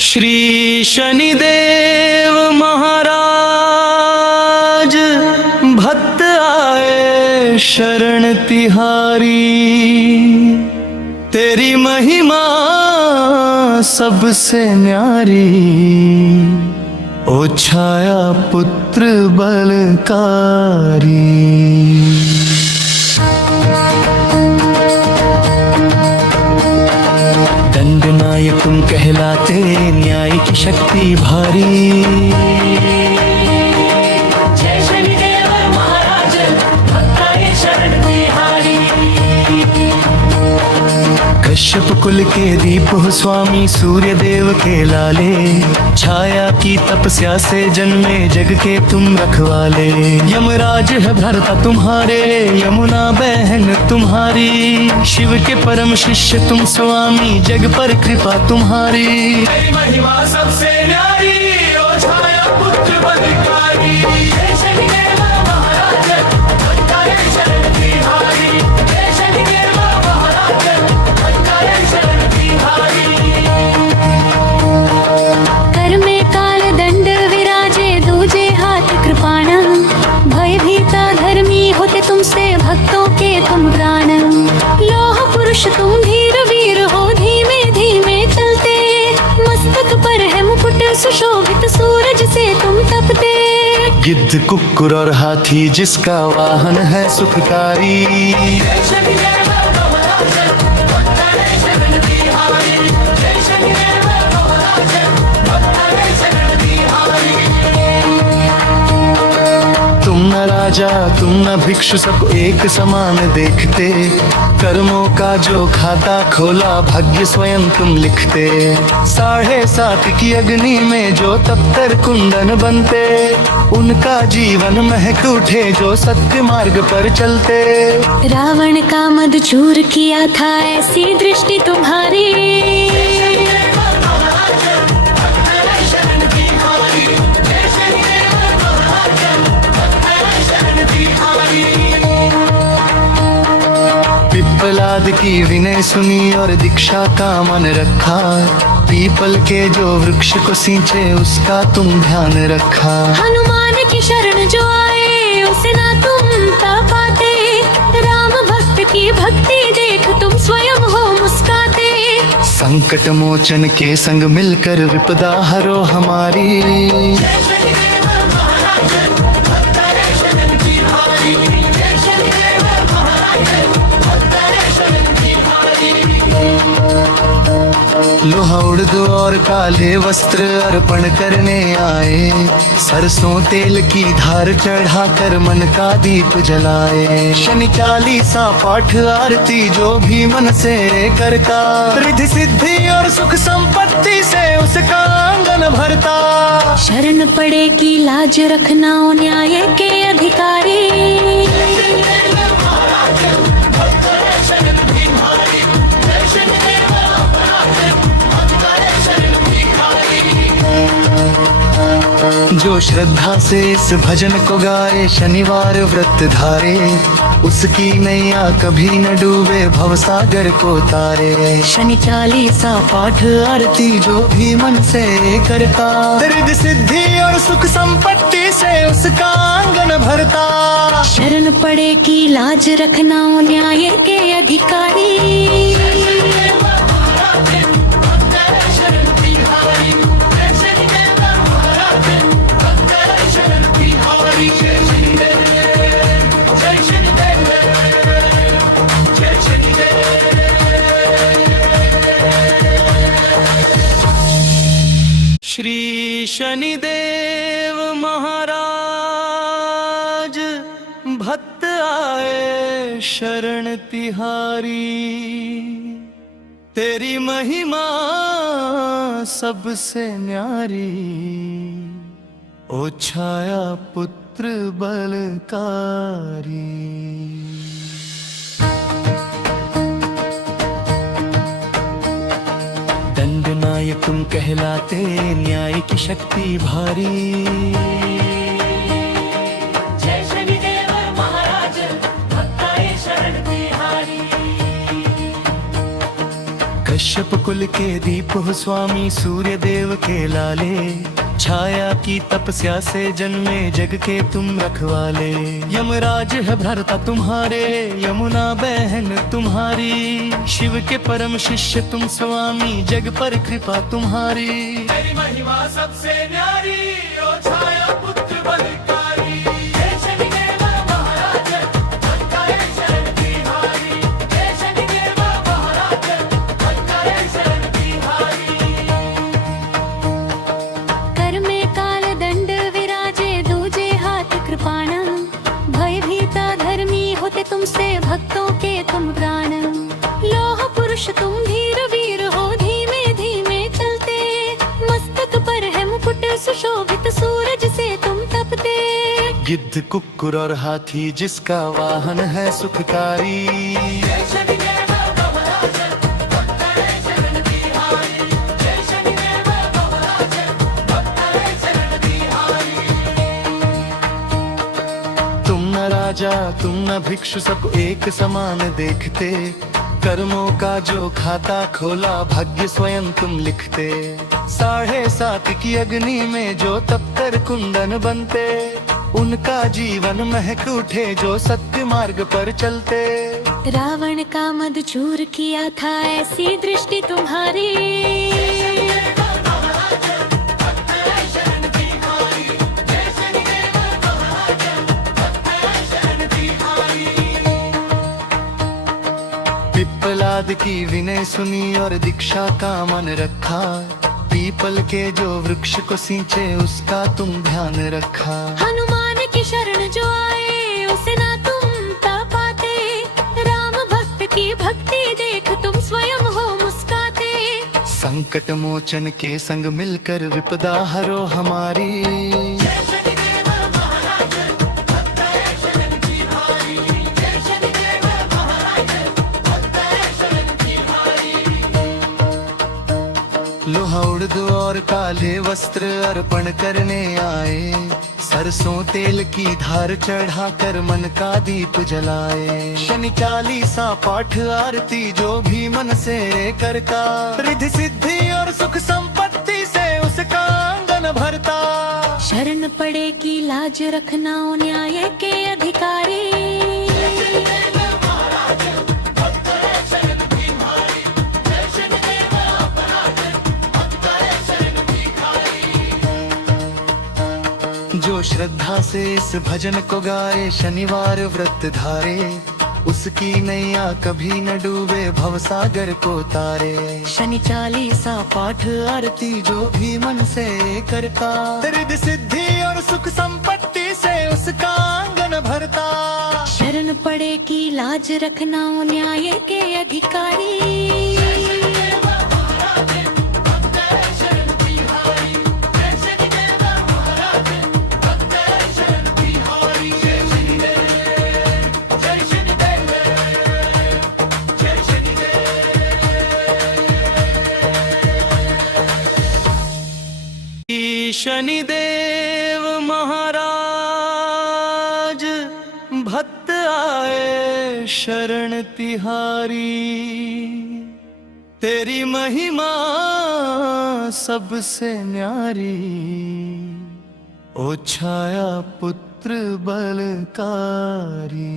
श्री शनिदेव महाराज भक्त आए शरण तिहारी। तेरी महिमा सबसे न्यारी, ओ छाया पुत्र बलकारी। दंडनायक तुम कहलाते, न्याय की शक्ति भारी। जय शनिदेव महाराज भक्त आए शरण तिहारी। कश्यप कुल के दीप हो स्वामी, सूर्य देव के लाले। छाया की तपस्या से जन्मे जग के तुम रखवाले। यमराज है भ्राता तुम्हारे, यमुना बहन तुम्हारी। शिव के परम शिष्य तुम स्वामी, जग पर कृपा तुम्हारी। तेरी महिमा सबसे न्यारी, ओ छाया पुत्र बलकारी। जय शनिदेव महाराज भक्त आए शरण तिहारी। जय शनिदेव महाराज भक्त आए शरण तिहारी। कर में काल दंड विराजे, दूजे हाथ कृपाण। भय भीता धर्मी होते तुमसे, भक्तों के तुम प्राण। लोह पुरुष तुम धीर वीर हो, धीमे धीमे चलते। मस्तक पर है मुकुट सुशोभित, सूरज से तुम तपते। गिद्ध कुक्कुर और हाथी जिसका वाहन है सुखकारी। जय शनिदेव महाराज भक्त आए शरण तिहारी। जय शनिदेव महाराज भक्त आए शरण तिहारी। तुम न राजा तुम न भिक्षु, सबको एक समान देखते। कर्मों का जो खाता खोला, भाग्य स्वयं तुम लिखते। 7.5 की अग्नि में जो तप्तर कुंदन बनते। उनका जीवन महक उठे जो सत्य मार्ग पर चलते। रावण का मद चूर किया था, ऐसी दृष्टि तुम्हारी। पिप्पलाद की विनय सुनी और दीक्षा का मन रखा। पीपल के जो वृक्ष को सींचे, उसका तुम ध्यान रखा। हनुमान की शरण जो आए, उसे ना तुम ता पाते। राम भक्त की भक्ति देख तुम स्वयं हो मुस्काते। संकट मोचन के संग मिलकर विपदा हरो हमारी। लोहा उड़द और काले वस्त्र अर्पण करने आए। सरसों तेल की धार चढ़ाकर मन का दीप जलाए। शनि चालीसा पाठ आरती जो भी मन से करता। रिद्धि सिद्धि और सुख संपत्ति से उसका आंगन भरता। शरण पड़े की लाज रखना, ओ न्याय के अधिकारी। जो श्रद्धा से इस भजन को गाए, शनिवार व्रत धारे। उसकी नैया कभी न डूबे, भवसागर को तारे। शनि चालीसा पाठ आरती जो भी मन से करता। रिद्धि सिद्धि और सुख संपत्ति से उसका आंगन भरता। शरण पड़े की लाज रखना, ओ न्याय के अधिकारी। श्री शनिदेव महाराज भक्त आए शरण तिहारी। तेरी महिमा सबसे न्यारी, ओ छाया पुत्र बलकारी। दंडनायक तुम कहलाते, न्याय की शक्ति भारी। जय शनिदेव महाराज भक्त आए शरण तिहारी। कश्यप कश्यप कुल के दीप हो स्वामी सूर्य देव के लाले, छाया की तपस्या से जन्मे जग के तुम रखवाले। यमराज है भ्राता तुम्हारे, यमुना बहन तुम्हारी, शिव के परम शिष्य तुम स्वामी, जग पर कृपा तुम्हारी। तेरी महिमा सबसे न्यारी, ओ छाया पुत्र बलकारी। हे शनिदेव महाराज, भक्ताए शरण तिहारी। हे शनिदेव महाराज, भक्ताए शरण तिहारी। कर में काल दंड विराजे, दूजे हाथ कृपाण, भयभीता धर्मी होते तुमसे, भक्तों के तुम प्राण। लोह पुरुष तुम धीर वीर हो, धीमे धीमे चलते, मस्तक पर है मुकुट सुशोभित, सूरज से तुम तपते। गिद्ध कुक्कुर और हाथी जिसका वाहन है सुखकारी, हे शनिदेव महाराज, भक्ताए शरण तिहारी। हे शनिदेव महाराज, भक्ताए शरण तिहारी। तुम न राजा तुम न भिक्षु, सबको एक समान देखते, कर्मों का जो खाता खोला, भाग्य स्वयं तुम लिखते। 7.5 की अग्नि में जो तपकर कुंदन बनते, उनका जीवन महक उठे जो सत्य मार्ग पर चलते। रावण का मद चूर किया था, ऐसी दृष्टि तुम्हारी। पिप्पलाद की विनय सुनी और दीक्षा का मन रखा, पीपल के जो वृक्ष को सींचे उसका तुम ध्यान रखा। हनुमान की शरण जो आए, उसे ना तुम ता पाते, राम भक्त की भक्ति देख तुम स्वयं हो मुस्काते। संकट मोचन के संग मिलकर विपदा हरो हमारी। हे शनिदेव महाराज, भक्ताए शरण तिहारी। हे शनिदेव महाराज, भक्ताए शरण तिहारी। लोहा उड़द और काले वस्त्र अर्पण करने आए, सरसों तेल की धार चढ़ाकर मन का दीप जलाए। शनि चालीसा पाठ आरती जो भी मन से करता, रिद्धि सिद्धि और सुख संपत्ति से उसका आंगन भरता। शरण पड़े की लाज रखना, ओ न्याय के अधिकारी। महाराज, भक्ताए शरण तिहारी। हे शनिदेव महाराज, भक्ताए शरण तिहारी। जो श्रद्धा से इस भजन को गाए, शनिवार व्रत धारे, उसकी नैया कभी न डूबे, भवसागर को तारे। शनि चालीसा पाठ आरती जो भी मन से करता, रिद्धि सिद्धि और सुख संपत्ति से उसका आंगन भरता। शरण पड़े की लाज रखना, ओ न्याय के अधिकारी। शनिदेव महाराज भक्त आए शरण तिहारी, तेरी महिमा सबसे न्यारी, ओ छाया पुत्र बलकारी।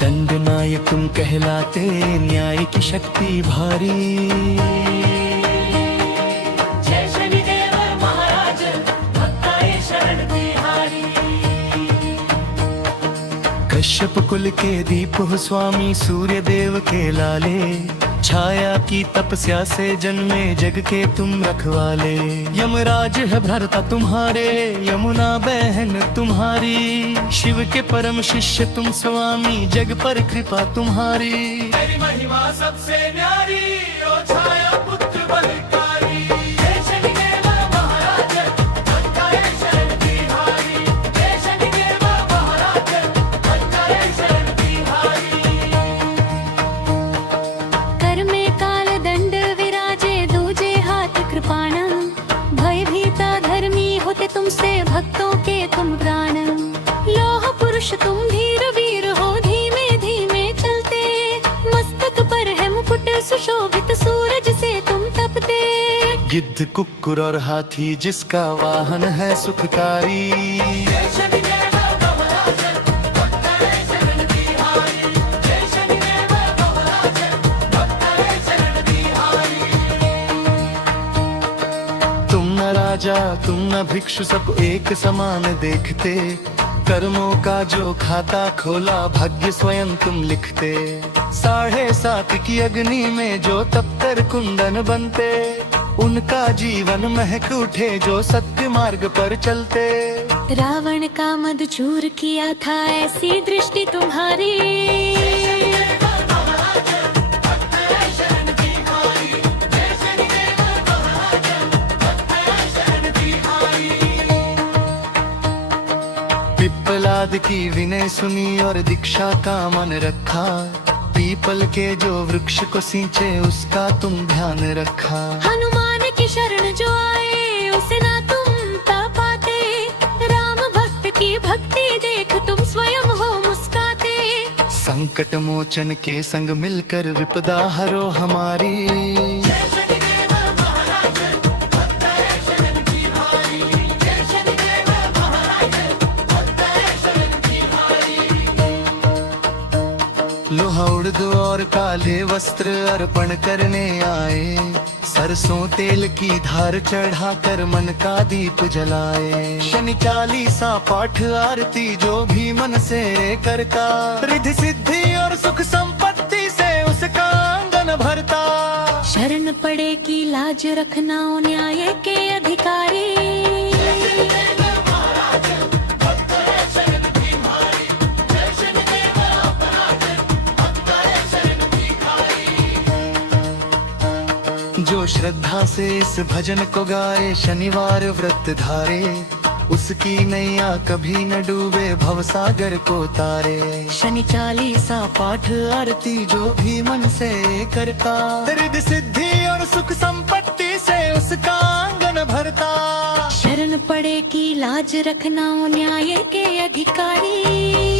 दंडनायक तुम कहलाते, न्याय की शक्ति भारी। जय शनिदेव महाराज, भक्ताए शरण तिहारी। कश्यप कुल के दीप हो स्वामी सूर्य देव के लाले, छाया की तपस्या से जन्मे जग के तुम रखवाले। यमराज है भ्राता तुम्हारे, यमुना बहन तुम्हारी, शिव के परम शिष्य तुम स्वामी, जग पर कृपा तुम्हारी। तेरी महिमा सबसे न्यारी, ओ छाया पुत्र बलकारी। हे शनिदेव महाराज, भक्ताए शरण तिहारी। हे शनिदेव महाराज, भक्ताए शरण तिहारी। कर में काल दंड विराजे, दूजे हाथ कृपाण, भयभीता धर्मी होते तुमसे, भक्तों के तुम प्राण। लोह पुरुष तुम धीर वीर हो, सुशोभित सूरज से तुम तपते। गिद्ध कुक्कुर और हाथी जिसका वाहन है सुखकारी। जय शनिदेव कमलाज भक्त है शरण बिहारी। जय शनिदेव कमलाज भक्त है शरण बिहारी। तुम न राजा तुम न भिक्षु सबको एक समान देखते। कर्मों का जो खाता खोला भाग्य स्वयं तुम लिखते। 7.5 की अग्नि में जो तपतर कुंदन बनते। उनका जीवन महक उठे जो सत्य मार्ग पर चलते। रावण का मद चूर किया था ऐसी दृष्टि तुम्हारी। कमलाज भक्त है शरण बिहारी। जय शनिदेव कमलाज भक्त है शरण बिहारी। पिप्पलाद की विनय सुनी और दीक्षा का मन रखा। पीपल के जो वृक्ष को सींचे उसका तुम ध्यान रखा। हनुमान की शरण जो आए उसे ना तुम ता पाते। राम भक्त की भक्ति देख तुम स्वयं हो मुस्काते। संकट मोचन के संग मिलकर विपदा हरो हमारी। जय शनिदेव महाराज भक्त है शरण बिहारी। जय शनिदेव महाराज भक्त है शरण बिहारी। लोहा उड़द और काले वस्त्र अर्पण करने आए। सरसों तेल की धार चढ़ाकर मन का दीप जलाए। शनि चालीसा पाठ आरती जो भी मन से करता। रिद्धि सिद्धि और सुख संपत्ति से उसका आंगन भरता। शरण पड़े की लाज रखना ओ न्याय के अधिकारी। शनिदेव महाराज भक्त है शरण बिहारी। जय शनिदेव महाराज भक्त है शरण बिहारी। जो श्रद्धा से इस भजन को गाए शनिवार व्रत धारे। उसकी नैया कभी न डूबे भवसागर को तारे। शनि चालीसा पाठ आरती जो भी मन से करता। रिद्धि सिद्धि और सुख संपत्ति से उसका आंगन भरता। शरण पड़े की लाज रखना ओ न्याय के अधिकारी।